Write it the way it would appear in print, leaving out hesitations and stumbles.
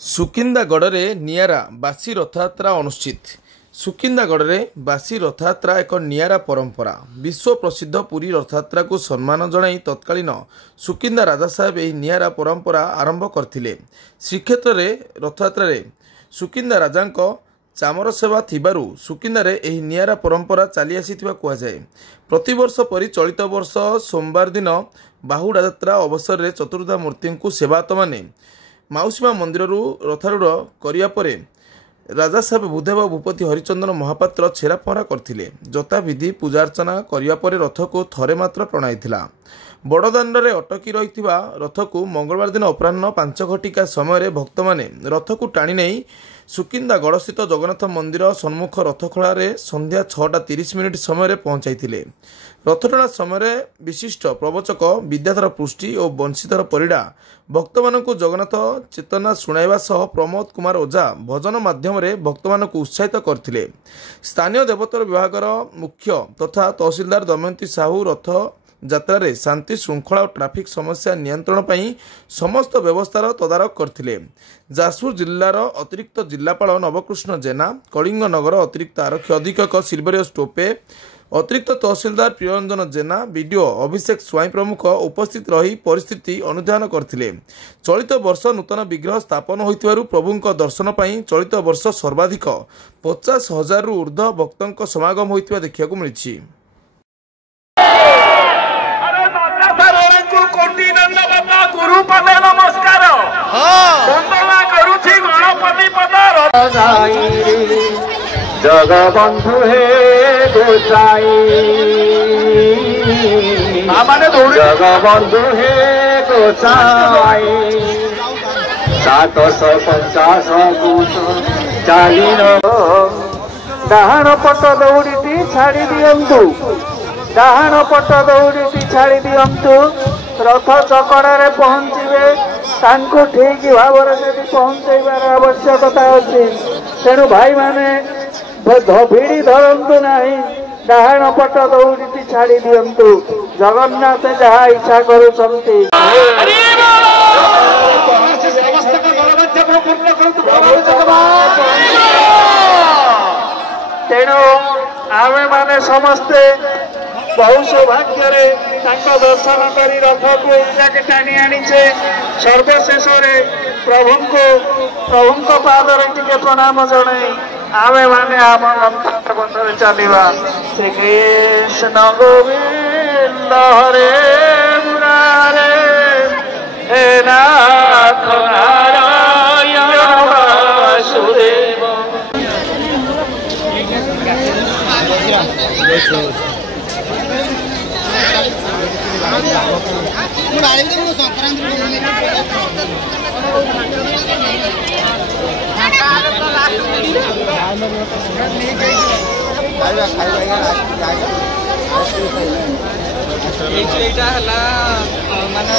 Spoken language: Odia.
ସୁକିନ୍ଦାଗଡ଼ରେ ନିଆରା ବାସି ରଥଯାତ୍ରା ଅନୁଷ୍ଠିତ। ସୁକିନ୍ଦାଗଡ଼ରେ ବାସି ରଥଯାତ୍ରା ଏକ ନିଆରା ପରମ୍ପରା। ବିଶ୍ୱ ପ୍ରସିଦ୍ଧ ପୁରୀ ରଥଯାତ୍ରାକୁ ସମ୍ମାନ ଜଣାଇ ତତ୍କାଳୀନ ସୁକିନ୍ଦା ରାଜା ସାହେବ ଏହି ନିଆରା ପରମ୍ପରା ଆରମ୍ଭ କରିଥିଲେ। ଶ୍ରୀକ୍ଷେତ୍ରରେ ରଥଯାତ୍ରାରେ ସୁକିନ୍ଦା ରାଜାଙ୍କ ଚାମର ସେବା ଥିବାରୁ ସୁକିନ୍ଦାରେ ଏହି ନିଆରା ପରମ୍ପରା ଚାଲି ଆସିଥିବା କୁହାଯାଏ। ପ୍ରତିବର୍ଷ ପରି ଚଳିତ ବର୍ଷ ସୋମବାର ଦିନ ବାହୁଡ଼ା ଯାତ୍ରା ଅବସରରେ ଚତୁର୍ଦ୍ଧା ମୂର୍ତ୍ତିଙ୍କୁ ସେବାୟତମାନେ ମାଉସୀମା ମନ୍ଦିରରୁ ରଥାରୂଢ଼ କରିବା ପରେ ରାଜା ସାହେବ ଭୂଦେବ ଭୂପତି ହରିଚନ୍ଦନ ମହାପାତ୍ର ଛେରା ପହଁରା କରିଥିଲେ। ଯଥାବିଧି ପୂଜାର୍ଚ୍ଚନା କରିବା ପରେ ରଥକୁ ଥରେ ମାତ୍ର ଟଣାଇଥିଲା। ବଡ଼ଦାଣ୍ଡରେ ଅଟକି ରହିଥିବା ରଥକୁ ମଙ୍ଗଳବାର ଦିନ ଅପରାହ୍ନ 5 ଘଟିକା ସମୟରେ ଭକ୍ତମାନେ ରଥକୁ ଟାଣି ନେଇ ସୁକିନ୍ଦାଗଡ଼ସ୍ଥିତ ଜଗନ୍ନାଥ ମନ୍ଦିର ସମ୍ମୁଖ ରଥଖଳାରେ ସନ୍ଧ୍ୟା 6:30 ସମୟରେ ପହଞ୍ଚାଇଥିଲେ। ରଥଟଣା ସମୟରେ ବିଶିଷ୍ଟ ପ୍ରବଚକ ବିଦ୍ୟାଧର ପୃଷ୍ଟି ଓ ବଂଶୀଧର ପରିଡ଼ା ଭକ୍ତମାନଙ୍କୁ ଜଗନ୍ନାଥ ଚେତନା ଶୁଣାଇବା ସହ ପ୍ରମୋଦ କୁମାର ଓଝା ଭଜନ ମାଧ୍ୟମରେ ଭକ୍ତମାନଙ୍କୁ ଉତ୍ସାହିତ କରିଥିଲେ। ସ୍ଥାନୀୟ ଦେବୋତ୍ତର ବିଭାଗର ମୁଖ୍ୟ ତଥା ତହସିଲଦାର ଦମୟନ୍ତୀ ସାହୁ ରଥ ଯାତ୍ରାରେ ଶାନ୍ତି ଶୃଙ୍ଖଳା ଓ ଟ୍ରାଫିକ୍ ସମସ୍ୟା ନିୟନ୍ତ୍ରଣ ପାଇଁ ସମସ୍ତ ବ୍ୟବସ୍ଥାର ତଦାରଖ କରିଥିଲେ। ଯାଜପୁର ଜିଲ୍ଲାର ଅତିରିକ୍ତ ଜିଲ୍ଲାପାଳ ନବକୃଷ୍ଣ ଜେନା, କଳିଙ୍ଗନଗର ଅତିରିକ୍ତ ଆରକ୍ଷୀ ଅଧୀକ୍ଷକ ସିଲଭରିୟସ୍ ଟୋପେ, ଅତିରିକ୍ତ ତହସିଲଦାର ପ୍ରିୟରଞ୍ଜନ ଜେନା, ବିଡିଓ ଅଭିଷେକ ସ୍ୱାଇଁ ପ୍ରମୁଖ ଉପସ୍ଥିତ ରହି ପରିସ୍ଥିତି ଅନୁଧ୍ୟାନ କରିଥିଲେ। ଚଳିତ ବର୍ଷ ନୂତନ ବିଗ୍ରହ ସ୍ଥାପନ ହୋଇଥିବାରୁ ପ୍ରଭୁଙ୍କ ଦର୍ଶନ ପାଇଁ ଚଳିତ ବର୍ଷ ସର୍ବାଧିକ 50,000ରୁ ଉର୍ଦ୍ଧ୍ୱ ଭକ୍ତଙ୍କ ସମାଗମ ହୋଇଥିବା ଦେଖିବାକୁ ମିଳିଛି। जगबंधु हे गोसाई जगबंधु हे गोसाई 750 चालीन डाहाण पट दौड़ी छाड़ी दियंतु डाहाण पट दौड़ी छाड़ी दियंतु रथ चकड़े पहुंचे तांको ठीक भाव से पहुंचाइबार आवश्यकता अच्छी। तेणु भाई माने भिड़ी धरतु नहीं डाहाण पट दौड़ी छाड़ी दियंतु जगन्नाथ जहाँ इच्छा करुचंती। तेणु आमे माने समस्ते बहु सौभाग्य दर्शन कर रथ को इलाके टाणी आनीचे सर्वशेष प्रभु पादर टे प्रणाम जनाई आमे माने आम गंतव्य चलवा। श्रीकृष्ण गोविंद हरे मुरारे हे नाथ नारायण वासुदेव। ଏଇଟା ହେଲା ମାନେ